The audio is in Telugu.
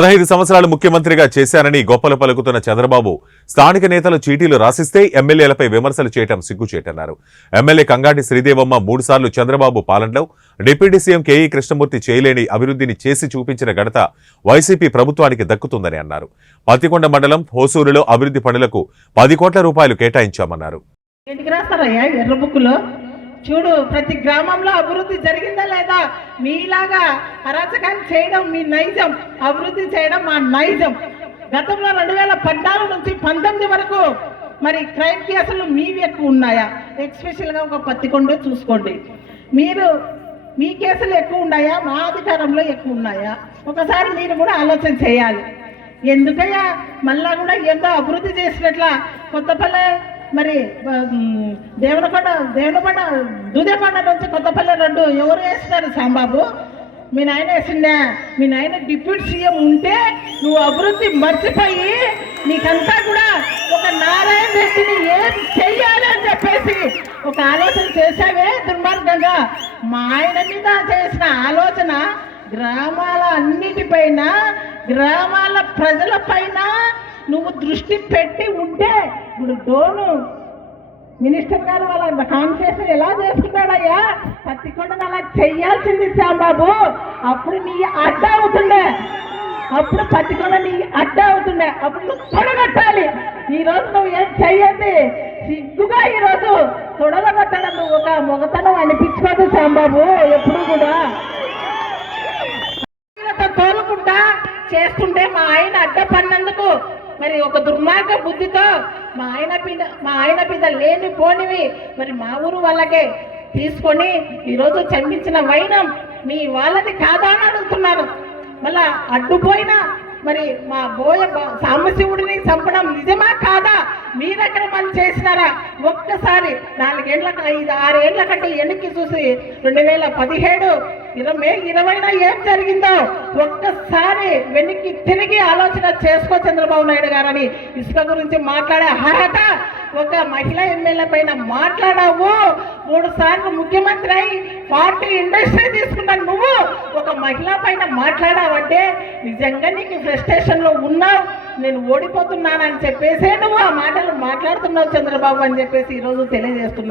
పదహైదు సంవత్సరాలు ముఖ్యమంత్రిగా చేశానని గొప్పలు పలుకుతున్న చంద్రబాబు స్థానిక నేతలు చీటీలు రాసిస్తే ఎమ్మెల్యేలపై విమర్శలు చేయటం సిగ్గుచేటన్నారు. ఎమ్మెల్యే కంగాటి శ్రీదేవమ్మ మూడుసార్లు చంద్రబాబు పాలనలో డిప్యూటీ సీఎం కేఈ కృష్ణమూర్తి చేయలేని అభివృద్ధిని చేసి చూపించిన ఘనత వైసీపీ ప్రభుత్వానికి దక్కుతుందని అన్నారు. పత్తికొండ మండలం హోసూరులో అభివృద్ధి పనులకు పది కోట్ల రూపాయలు కేటాయించామన్నారు. ఎందుకు రాస్తారయ్యా ఎర్ర బుక్కులో చూడు ప్రతి గ్రామంలో అభివృద్ధి జరిగిందా లేదా? మీలాగా అరాచకాన్ని చేయడం మీ నైజం. అభివృద్ధి చేయడం మా నైజం. గతంలో రెండు వేల పద్నాలుగు నుంచి పంతొమ్మిది వరకు మరి క్రైమ్ కేసులు మీవి ఎక్కువ ఉన్నాయా? ఎక్స్పెషల్గా ఒక పత్తికొండ చూసుకోండి. మీరు మీ కేసులు ఎక్కువ ఉన్నాయా? మా అధికారంలో ఎక్కువ ఉన్నాయా? ఒకసారి మీరు కూడా ఆలోచన చేయాలి. ఎందుకయ్యా? మళ్ళా కూడా ఎంతో అభివృద్ధి చేసినట్ల కొత్తపల్లె మరి ఉమ్, దేవనకొండ దేవనకొండ దుదేకొండ నుంచి కొత్తపల్లె రెండు ఎవరు వేస్తారు సాంబాబు? మీ నాయన వేసిందా? మీ నాయన డిప్యూటీ సీఎం ఉంటే నువ్వు అభివృద్ధి మర్చిపోయి నీకంతా కూడా ఒక నారాయణ రెడ్డిని ఏం చెయ్యాలి అని చెప్పేసి ఒక ఆలోచన చేసావే దుర్మార్గంగా. మా ఆయన మీద చేసిన ఆలోచన గ్రామాల అన్నిటిపైన గ్రామాల ప్రజల పైన నువ్వు దృష్టి పెట్టి ఉంటే ఇప్పుడు డోను మినిస్టర్ గారు వాళ్ళ కాన్ఫరెన్స్ ఎలా చేస్తున్నాడయ్యా? పత్తికొండను అలా చెయ్యాల్సింది శ్యాంబాబు అప్పుడు నీ అడ్డ అవుతుండే. అప్పుడు పత్తికొండ నీ అడ్డ అవుతుండే. అప్పుడు నువ్వు తొడగట్టాలి. ఈ రోజు నువ్వు ఏం చెయ్యండి సిగ్గుగా ఈ రోజు తొడగొట్టడం నువ్వు ఒక మొగతనం అనిపించుకోదు శ్యాంబాబు ఎప్పుడు కూడా. తోలుకుంటా చేసుకుంటే మా ఆయన అడ్డ పన్నందుకు మరి ఒక దుర్మార్గ బుద్ధితో మా ఆయన మీద మా ఆయన మీద లేని పోనివి మరి మా ఊరు వాళ్ళకే తీసుకొని ఈరోజు చంపించిన వైనం మీ వాళ్ళది కాదా అని అడుగుతున్నారు. మళ్ళా అడ్డుపోయిన మరి మా బోయ సాంబశివుడిని చంపడం నిజమా కాదా? మీరెక్కడ మనం చేసినారా? ఒక్కసారి నాలుగేళ్ళ ఐదు ఆరేళ్ళ కంటే వెనక్కి చూసి రెండు వేల పదిహేడు ఇరవై ఇరవైన ఏం జరిగిందో ఒక్కసారి వెనక్కి తిరిగి ఆలోచన చేసుకో చంద్రబాబు నాయుడు గారని ఇసుక గురించి మాట్లాడే అర్హత ఒక మహిళా ఎమ్మెల్యే పైన మాట్లాడావు. సార్ సార్లు ముఖ్యమంత్రి అయి పార్టీ ఇండస్ట్రీ తీసుకున్నాను. నువ్వు ఒక మహిళ పైన మాట్లాడావంటే నిజంగా నీకు ఫ్రస్ట్రేషన్లో ఉన్నావు. నేను ఓడిపోతున్నానని చెప్పేసే నువ్వు ఆ మాటలు మాట్లాడుతున్నావు చంద్రబాబు అని చెప్పేసి ఈరోజు తెలియజేస్తున్నా.